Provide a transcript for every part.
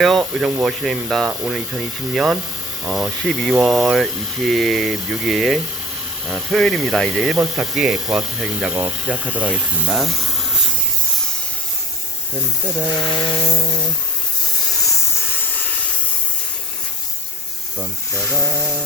안녕하세요, 의정부 워시입니다. 오늘 2020년 12월 26일 토요일입니다. 이제 1번 스타기 고압수 살균 작업 시작하도록 하겠습니다. 딴따란 딴따란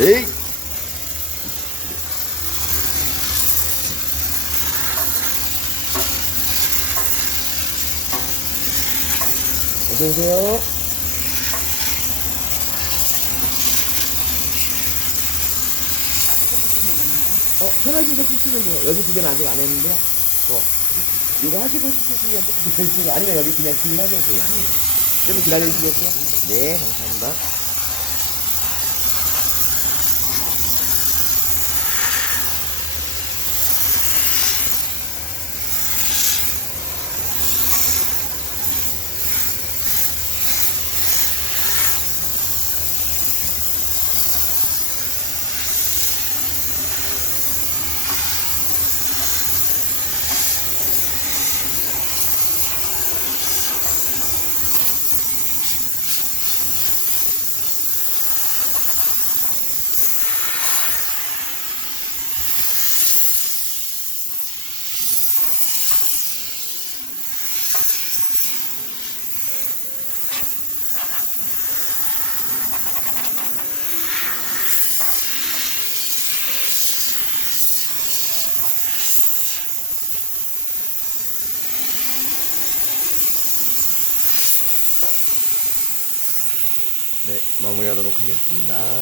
에이! 어서오세요. 편하신 거 쓰시면 돼요. 여기 두 개는 아직 안 했는데요. 이거 하시고 싶으시면 조금 기다리시고, 아니면 여기 그냥 주문하셔도 돼요. 좀 기다려주시겠어요? 네, 감사합니다. 네, 마무리하도록 하겠습니다.